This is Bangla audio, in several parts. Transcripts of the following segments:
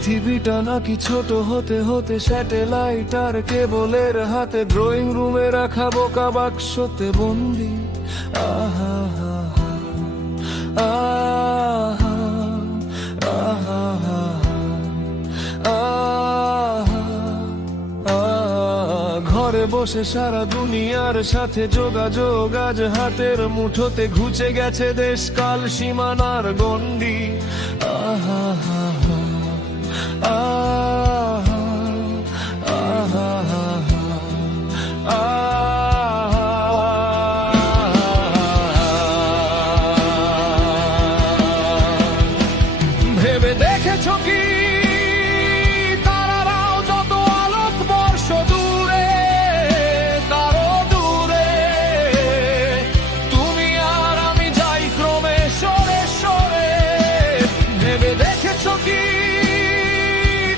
পৃথিবীটা নাকি ছোট হতে হতে স্যাটেলাইট আর কেবলের হাতে, ড্রয়িং রুমে রাখা বোকা বাক্সতে বন্দি। আহা হা হা, আহা আহা হা হা, ঘরে বসে সারা দুনিয়ার সাথে যোগাযোগ আজ হাতের মুঠোতে, ঘুচে গেছে দেশ কাল সীমানার গণ্ডি। আহা হা হা, আহা আহা হা হা, ভেবে দেখেছো কি তারারাও যত আলোক বর্ষ দূরে, কারো দূরে, তুমি আর আমি যাই ক্রমে সরে সরে। ভেবে দেখেছো কি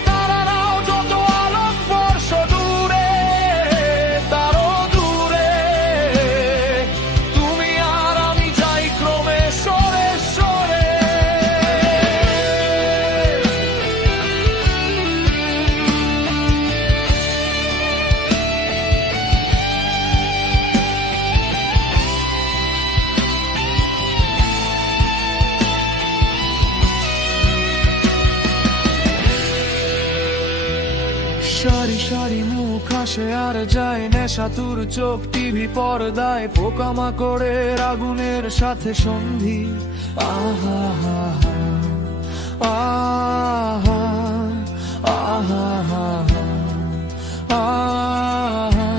তারারাও যত আলোক বর্ষ দূরে, কারো দূরে, তুমি আর আমি যাই ক্রমে সরে সরে। সারি সারি মুখ আসে আর যায়, নেশাতুর চোখ টিভি পর্দায়, পোকামাকড়ের আগুনের সাথে সন্ধি। আহা হা হা, আহা আহা হা হা, আহা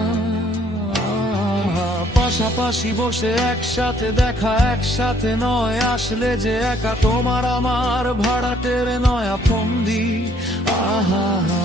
আহা। পাশাপাশি বসে একসাথে দেখা, একসাথে নয়, আসলে যে একা তোমার আমার ভাড়াটের নয়া ফন্দি। আহা হা